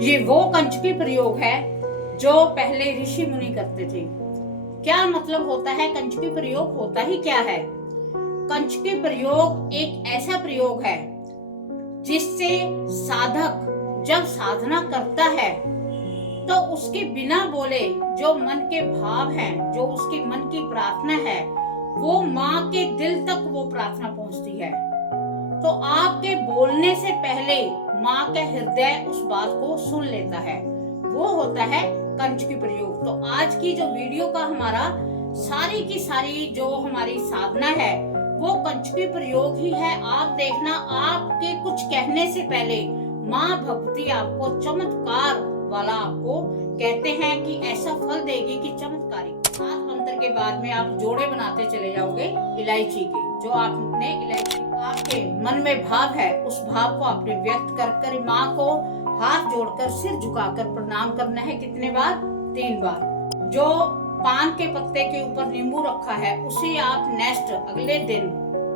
ये वो कंचकी प्रयोग है जो पहले ऋषि मुनि करते थे। क्या मतलब होता है कंचकी प्रयोग, होता ही क्या है? कंचकी प्रयोग एक ऐसा प्रयोग है जिससे साधक जब साधना करता है तो उसके बिना बोले जो मन के भाव हैं, जो उसकी मन की प्रार्थना है, वो माँ के दिल तक वो प्रार्थना पहुंचती है। तो आपके बोलने से पहले माँ का हृदय उस बात को सुन लेता है, वो होता है कंचकी प्रयोग। तो आज की जो वीडियो का हमारा सारी की सारी जो हमारी साधना है वो कंचकी प्रयोग ही है। आप देखना, आपके कुछ कहने से पहले माँ भगवती आपको चमत्कार वाला आपको कहते हैं कि ऐसा फल देगी कि चमत्कारी। 7 मंत्र के बाद में आप जोड़े बनाते चले जाओगे इलायची के। जो आपने इलायची, आपके मन में भाव है उस भाव को आपने व्यक्त कर माँ को हाथ जोड़कर सिर झुकाकर प्रणाम करना है। कितने बार? 3 बार। जो पान के पत्ते के ऊपर नींबू रखा है उसे आप नेक्स्ट अगले दिन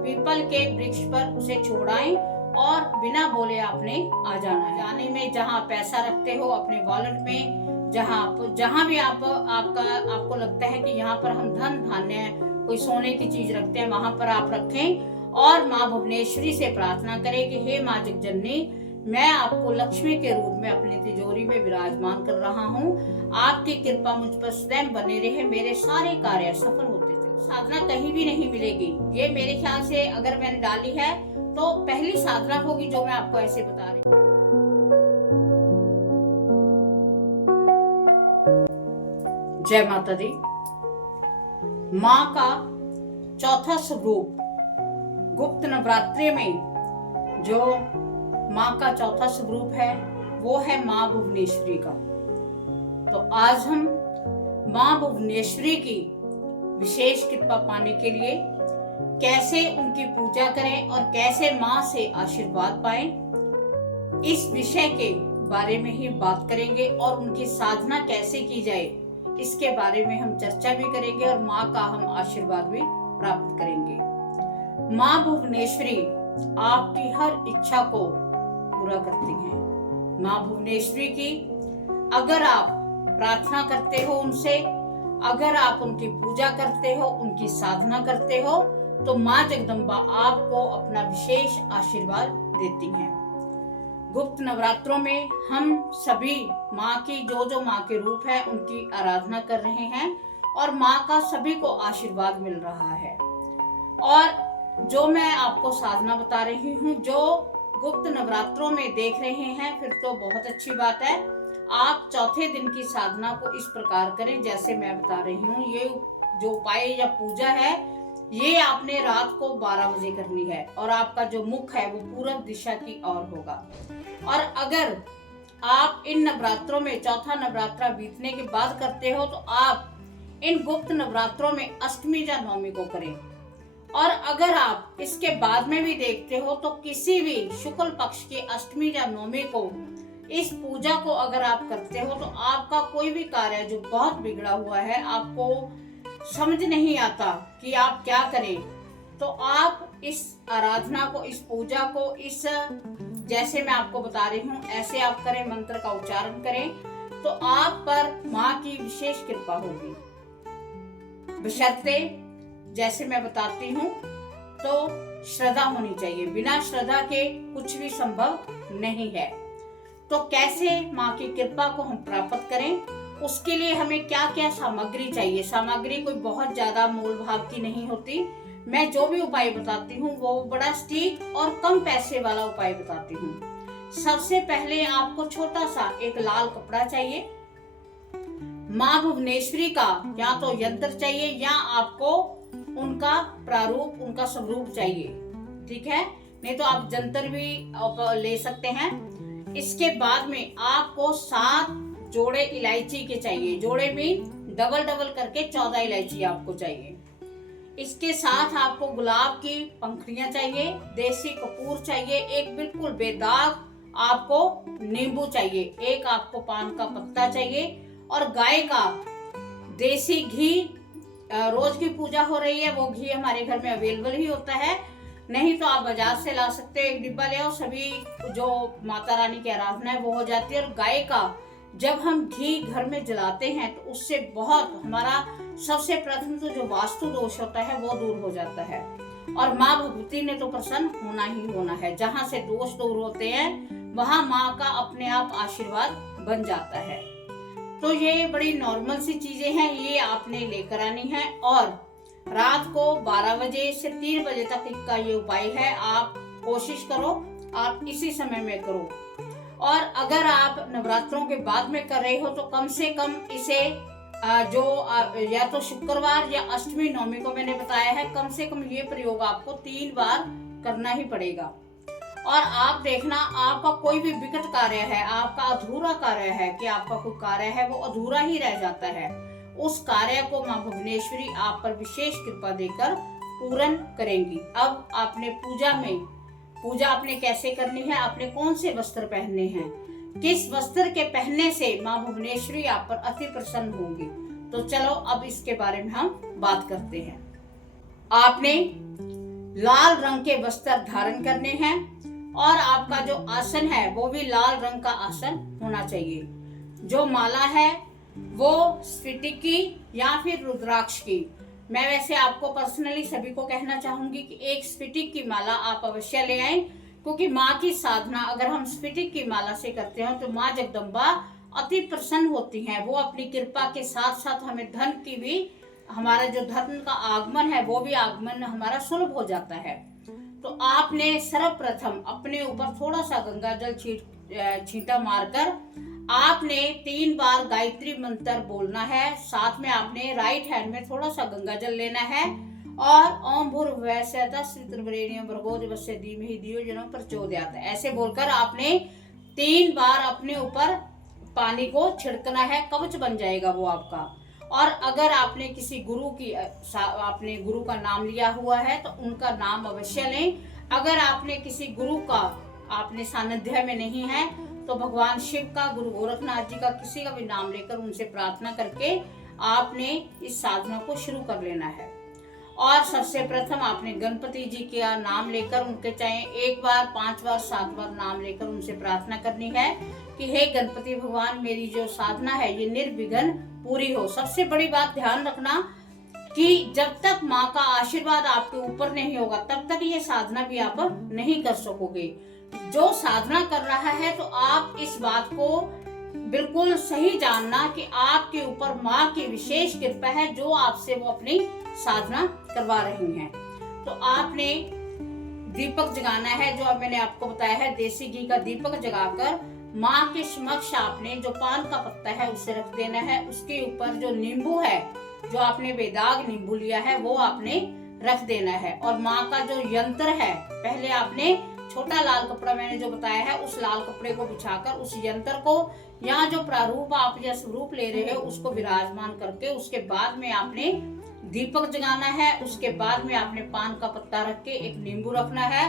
पीपल के वृक्ष पर उसे छोड़ाएं और बिना बोले आपने आ जाना है। जाने में जहाँ पैसा रखते हो अपने वॉलेट में, जहाँ भी आपको लगता है कि यहाँ पर हम धन धान्य कोई सोने की चीज रखते हैं, वहां पर आप रखें और माँ भुवनेश्वरी से प्रार्थना करें कि हे माँ जगजननी, मैं आपको लक्ष्मी के रूप में अपनी तिजोरी में विराजमान कर रहा हूँ। आपकी कृपा मुझ पर सदैव बने रहे, मेरे सारे कार्य सफल होते चले। साधना कहीं भी नहीं मिलेगी। ये मेरे ख्याल से अगर मैंने डाली है तो पहली साधना होगी जो मैं आपको ऐसे बता रही हूँ। जय माता दी। माँ का चौथा स्वरूप गुप्त नवरात्रि में जो माँ का चौथा स्वरूप है वो है माँ भुवनेश्वरी का। तो आज हम माँ भुवनेश्वरी की विशेष कृपा पाने के लिए कैसे उनकी पूजा करें और कैसे माँ से आशीर्वाद पाएं, इस विषय के बारे में ही बात करेंगे और उनकी साधना कैसे की जाए इसके बारे में हम चर्चा भी करेंगे और माँ का हम आशीर्वाद भी प्राप्त करेंगे। माँ भुवनेश्वरी आपकी हर इच्छा को पूरा करती हैं। माँ भुवनेश्वरी की अगर आप प्रार्थना करते हो उनसे, अगर आप उनकी पूजा करते हो, उनकी साधना करते हो, तो माँ जगदम्बा आपको अपना विशेष आशीर्वाद देती हैं। गुप्त नवरात्रों में हम सभी माँ की जो माँ के रूप है उनकी आराधना कर रहे हैं और माँ का सभी को आशीर्वाद मिल रहा है। और जो मैं आपको साधना बता रही हूँ, जो गुप्त नवरात्रों में देख रहे हैं फिर तो बहुत अच्छी बात है। आप चौथे दिन की साधना को इस प्रकार करें जैसे मैं बता रही हूँ। ये जो उपाय या पूजा है ये आपने रात को 12 बजे करनी है और आपका जो मुख है वो पूर्व दिशा की ओर होगा। और अगर आप इन नवरात्रों में चौथा नवरात्रा बीतने के बाद करते हो तो आप इन गुप्त नवरात्रों में अष्टमी या नवमी को करें। और अगर आप इसके बाद में भी देखते हो तो किसी भी शुक्ल पक्ष की अष्टमी या नवमी को इस पूजा को अगर आप करते हो तो आपका कोई भी कार्य जो बहुत बिगड़ा हुआ है, आपको समझ नहीं आता कि आप क्या करें, तो आप इस आराधना को, इस पूजा को, इस जैसे मैं आपको बता रही हूँ ऐसे आप करें, मंत्र का उच्चारण करें तो आप पर माँ की विशेष कृपा होगी। बशर्ते जैसे मैं बताती हूँ तो श्रद्धा होनी चाहिए, बिना श्रद्धा के कुछ भी संभव नहीं है। तो कैसे माँ की कृपा को हम प्राप्त करें, उसके लिए हमें क्या क्या सामग्री चाहिए। सामग्री कोई बहुत ज्यादा मोल भाव की नहीं होती। मैं जो भी उपाय बताती हूँ वो बड़ा सटीक और कम पैसे वाला उपाय बताती हूँ। सबसे पहले आपको छोटा सा एक लाल कपड़ा चाहिए। माँ भुवनेश्वरी का या तो यंत्र चाहिए या आपको उनका प्रारूप, उनका स्वरूप चाहिए, ठीक है। नहीं तो आप जंतर भी ले सकते हैं। इसके बाद में आपको 7 जोड़े इलायची के चाहिए। जोड़े में डबल करके 14 इलायची आपको चाहिए। इसके साथ आपको गुलाब की पंखड़ियां चाहिए, देसी कपूर चाहिए, एक बिल्कुल बेदाग आपको नींबू चाहिए, एक आपको पान का पत्ता चाहिए और गाय का देसी घी। रोज की पूजा हो रही है, वो घी हमारे घर में अवेलेबल ही होता है। नहीं तो आप बाजार से ला सकते हो, एक डिब्बा ले आओ, सभी जो माता रानी की आराधना है वो हो जाती है। और गाय का जब हम घी घर में जलाते हैं तो उससे बहुत हमारा सबसे प्रथम तो जो वास्तु दोष होता है वो दूर हो जाता है। और माँ भगवती ने तो प्रसन्न होना ही होना है। जहाँ से दोष दूर होते हैं वहां माँ का अपने आप आशीर्वाद बन जाता है। तो ये बड़ी नॉर्मल सी चीजें हैं, ये आपने लेकर आनी है। और रात को 12 बजे से 3 बजे तक का ये उपाय है। आप कोशिश करो आप इसी समय में करो। और अगर आप नवरात्रों के बाद में कर रहे हो तो कम से कम इसे या तो शुक्रवार या अष्टमी नवमी को मैंने बताया है, कम से कम ये प्रयोग आपको 3 बार करना ही पड़ेगा। और आप देखना, आपका कोई भी विकट कार्य है, आपका अधूरा कार्य है कि आपका कोई कार्य है वो अधूरा ही रह जाता है, उस कार्य को माँ भुवनेश्वरी आप पर विशेष कृपा देकर पूर्ण करेंगी। अब आपने पूजा आपने कैसे करनी है, आपने कौन से वस्त्र पहनने हैं, किस वस्त्र के पहनने से माँ भुवनेश्वरी आप पर अति प्रसन्न होंगी, तो चलो अब इसके बारे में हम बात करते हैं। आपने लाल रंग के वस्त्र धारण करने हैं और आपका जो आसन है वो भी लाल रंग का आसन होना चाहिए। जो माला है वो स्फटिक की या फिर रुद्राक्ष की, मैं वैसे आपको पर्सनली सभी को कहना चाहूंगी कि एक स्फटिक की माला आप अवश्य ले आएं, क्योंकि माँ की साधना अगर हम स्फटिक की माला से करते हैं तो माँ जगदम्बा अति प्रसन्न होती हैं। वो अपनी कृपा के साथ साथ हमें धन की भी, हमारा जो धन का आगमन है वो भी आगमन हमारा सुलभ हो जाता है। तो आपने सर्वप्रथम अपने ऊपर थोड़ा सा गंगा जल छींटा मारकर आपने 3 बार गायत्री मंत्र बोलना है। साथ में आपने राइट हैंड में थोड़ा सा गंगा जल लेना है और ओम भूर्भुवः स्वः श्रीतर्वरेण्यं भर्गो देवस्य धीमहि धियो यो नः प्रचोदयात् ऐसे बोलकर आपने 3 बार अपने ऊपर पानी को छिड़कना है, कवच बन जाएगा वो आपका। और अगर आपने किसी आपने गुरु का नाम लिया हुआ है तो उनका नाम अवश्य लें। अगर आपने किसी गुरु का आपने सानिध्य में नहीं है तो भगवान शिव का, गुरु गोरखनाथ जी का, किसी का भी नाम लेकर उनसे प्रार्थना करके आपने इस साधना को शुरू कर लेना है। और सबसे प्रथम आपने गणपति जी का नाम लेकर उनके चाहे 1 बार, 5 बार, 7 बार नाम लेकर उनसे प्रार्थना करनी है कि हे गणपति भगवान, मेरी जो साधना है ये निर्विघ्न पूरी हो। सबसे बड़ी बात ध्यान रखना कि जब तक माँ का आशीर्वाद आपके ऊपर नहीं होगा तब तक ये साधना भी आप नहीं कर सकोगे। जो साधना कर रहा है तो आप इस बात को बिल्कुल सही जानना कि आपके ऊपर माँ की विशेष कृपा है जो आपसे वो अपनी साधना करवा रही हैं। तो आपने दीपक जगाना है, जो अब मैंने आपको बताया है, देसी घी का दीपक जगाकर माँ के समक्ष आपने जो पान का पत्ता है उसे रख देना है। उसके ऊपर जो नींबू है, जो आपने बेदाग नींबू लिया है वो आपने रख देना है। और माँ का जो यंत्र है, पहले आपने छोटा लाल कपड़ा मैंने जो बताया है उस लाल कपड़े को बिछाकर उस यंत्र को, यहाँ जो प्रारूप आप या स्वरूप ले रहे हो उसको विराजमान करके उसके बाद में आपने दीपक जगाना है। उसके बाद में आपने पान का पत्ता रख के एक नींबू रखना है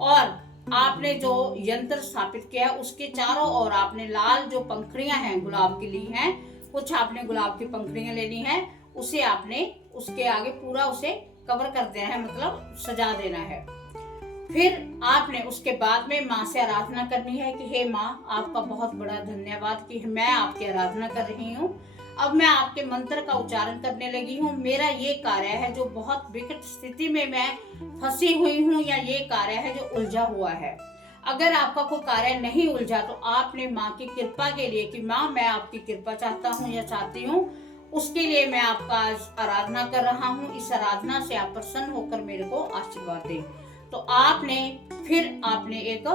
और आपने जो यंत्र स्थापित किया है उसके चारों ओर आपने लाल जो पंखुड़ियां हैं गुलाब की ली हैं, कुछ आपने गुलाब की पंखुड़ियां लेनी है, उसे आपने उसके आगे पूरा उसे कवर कर देना है, मतलब सजा देना है। फिर आपने उसके बाद में माँ से आराधना करनी है कि हे माँ, आपका बहुत बड़ा धन्यवाद कि मैं आपकी आराधना कर रही हूँ। अब मैं आपके मंत्र का उच्चारण करने लगी हूँ। मेरा ये कार्य है जो बहुत विकट स्थिति में मैं फंसी हुई हूँ, या ये कार्य है जो उलझा हुआ है। अगर आपका कोई कार्य नहीं उलझा तो आपने माँ की कृपा के लिए कि माँ मैं आपकी कृपा चाहता हूँ या चाहती हूँ, उसके लिए मैं आपका आराधना कर रहा हूँ। इस आराधना से आप प्रसन्न होकर मेरे को आशीर्वाद दें। तो फिर आपने एक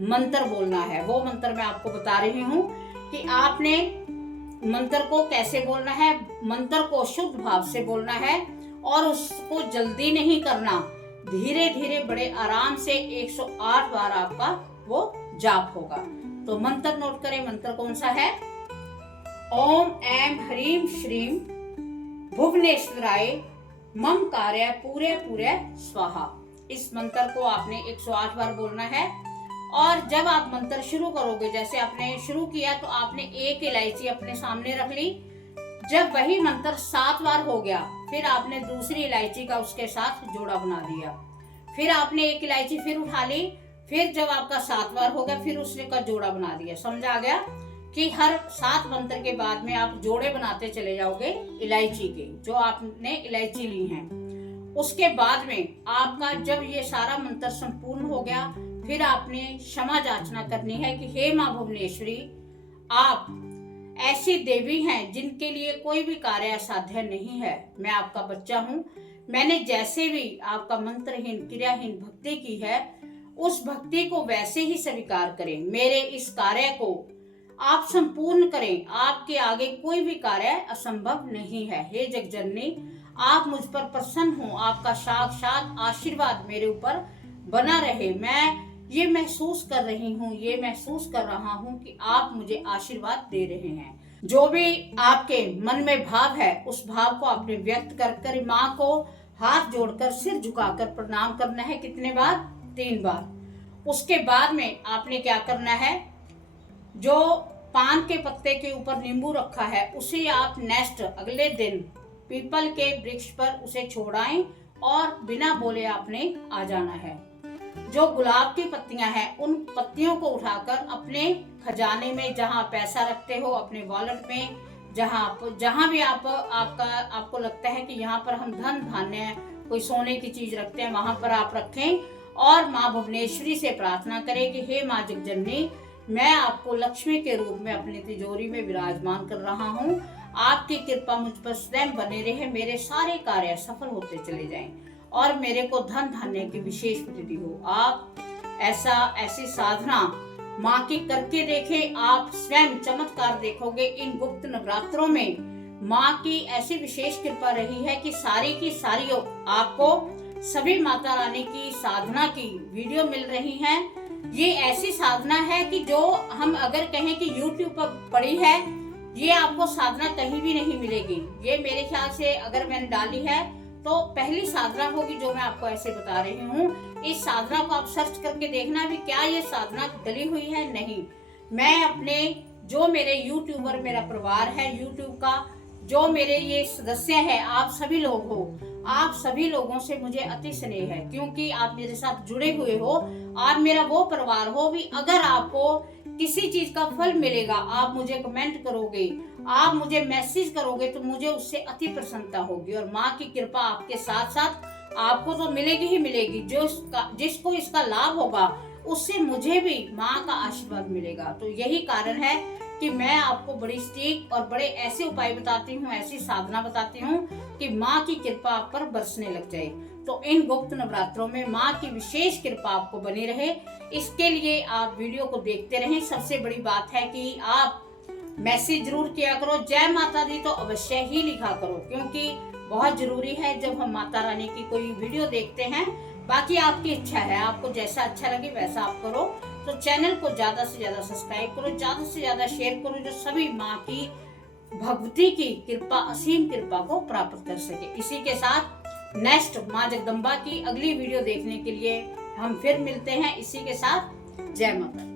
मंत्र बोलना है। वो मंत्र मैं आपको बता रही हूँ कि आपने मंत्र को कैसे बोलना है। मंत्र को शुद्ध भाव से बोलना है और उसको जल्दी नहीं करना, धीरे धीरे बड़े आराम से 108 बार आपका वो जाप होगा। तो मंत्र नोट करें। मंत्र कौन सा है? ओम ऐं ह्रीं श्रीं भुवनेश्वराय मम कार्य पूरे पूरे स्वाहा। इस मंत्र को आपने 108 बार बोलना है। और जब आप मंत्र शुरू करोगे, जैसे आपने शुरू किया तो आपने एक इलायची अपने सामने रख ली। जब वही मंत्र 7 बार हो गया फिर आपने दूसरी इलायची का उसके साथ जोड़ा बना दिया। फिर आपने एक इलायची फिर उठा ली, फिर जब आपका 7 बार हो गया फिर उसने का जोड़ा बना दिया। समझ आ गया कि हर 7 मंत्र के बाद में आप जोड़े बनाते चले जाओगे इलायची के, जो आपने इलायची ली हैं। उसके बाद में आपका जब ये सारा मंत्र संपूर्ण हो गया, फिर आपने क्षमा याचना करनी है कि हे माँ भुवनेश्वरी, आप ऐसी देवी हैं जिनके लिए कोई भी कार्य असाध्य नहीं है। मैं आपका बच्चा हूँ, मैंने जैसे भी आपका मंत्रहीन क्रियाहीन भक्ति की है, उस भक्ति को वैसे ही स्वीकार करें। मेरे इस कार्य को आप संपूर्ण करें, आपके आगे कोई भी कार्य असंभव नहीं है। हे जगजननी, आप मुझ पर प्रसन्न हो, आपका साक्षात आशीर्वाद मेरे ऊपर बना रहे। मैं ये महसूस कर रही हूँ, ये महसूस कर रहा हूँ कि आप मुझे आशीर्वाद दे रहे हैं। जो भी आपके मन में भाव है, उस भाव को आपने व्यक्त कर माँ को हाथ जोड़कर सिर झुकाकर प्रणाम करना है। कितने बार? 3 बार। उसके बाद में आपने क्या करना है, जो पान के पत्ते के ऊपर नींबू रखा है उसे आप नेक्स्ट अगले दिन पीपल के वृक्ष पर उसे छोड़ाएं और बिना बोले आपने आ जाना है। जो गुलाब की पत्तियां हैं, उन पत्तियों को उठाकर अपने खजाने में, जहां पैसा रखते हो, अपने वॉलेट में, जहां भी आपको लगता है कि यहाँ पर हम धन धान्य कोई सोने की चीज रखते हैं, वहां पर आप रखें और माँ भुवनेश्वरी से प्रार्थना करें कि हे माँ जगजननी, मैं आपको लक्ष्मी के रूप में अपनी तिजोरी में विराजमान कर रहा हूँ। आपकी कृपा मुझ पर स्वयं बने रहे, मेरे सारे कार्य सफल होते चले जाएं और मेरे को धन धान्य की विशेष प्रीति हो। आप ऐसी साधना माँ की करके देखें, आप स्वयं चमत्कार देखोगे। इन गुप्त नवरात्रों में माँ की ऐसी विशेष कृपा रही है कि सारी की सारी आपको सभी माता रानी की साधना की वीडियो मिल रही हैं। ये ऐसी साधना है कि जो हम अगर कहें कि YouTube पर पड़ी है, ये आपको साधना कहीं भी नहीं मिलेगी। ये मेरे ख्याल से अगर मैंने डाली है तो पहली साधना होगी जो मैं आपको ऐसे बता रही हूँ। इस साधना को आप सर्च करके देखना भी क्या ये साधना डली हुई है। नहीं, मैं अपने जो मेरे यूट्यूबर, मेरा परिवार है यूट्यूब का, जो मेरे ये सदस्य है, आप सभी लोग हो, आप सभी लोगों से मुझे अति स्नेह है, क्योंकि आप मेरे साथ जुड़े हुए हो। आप मेरा वो परिवार हो भी। अगर आपको किसी चीज का फल मिलेगा, आप मुझे कमेंट करोगे, आप मुझे मैसेज करोगे, तो मुझे उससे अति प्रसन्नता होगी। और माँ की कृपा आपके साथ साथ आपको तो मिलेगी ही मिलेगी। जिसको इसका लाभ होगा उससे मुझे भी माँ का आशीर्वाद मिलेगा। तो यही कारण है कि मैं आपको बड़ी सटीक और बड़े ऐसे उपाय बताती हूँ, ऐसी साधना बताती हूँ कि माँ की कृपा आप पर बरसने लग जाए। तो इन गुप्त नवरात्रों में माँ की विशेष कृपा आपको बनी रहे, इसके लिए आप वीडियो को देखते रहें। सबसे बड़ी बात है कि आप मैसेज जरूर किया करो, जय माता दी तो अवश्य ही लिखा करो, क्योंकि बहुत जरूरी है जब हम माता रानी की कोई वीडियो देखते हैं। बाकी आपकी इच्छा है, आपको जैसा अच्छा लगे वैसा आप करो। तो चैनल को ज्यादा से ज्यादा सब्सक्राइब करो, ज्यादा से ज्यादा शेयर करो, जो सभी माँ की भगवती की कृपा, असीम कृपा को प्राप्त कर सके। इसी के साथ नेक्स्ट माँ जगदम्बा की अगली वीडियो देखने के लिए हम फिर मिलते हैं। इसी के साथ जय माता।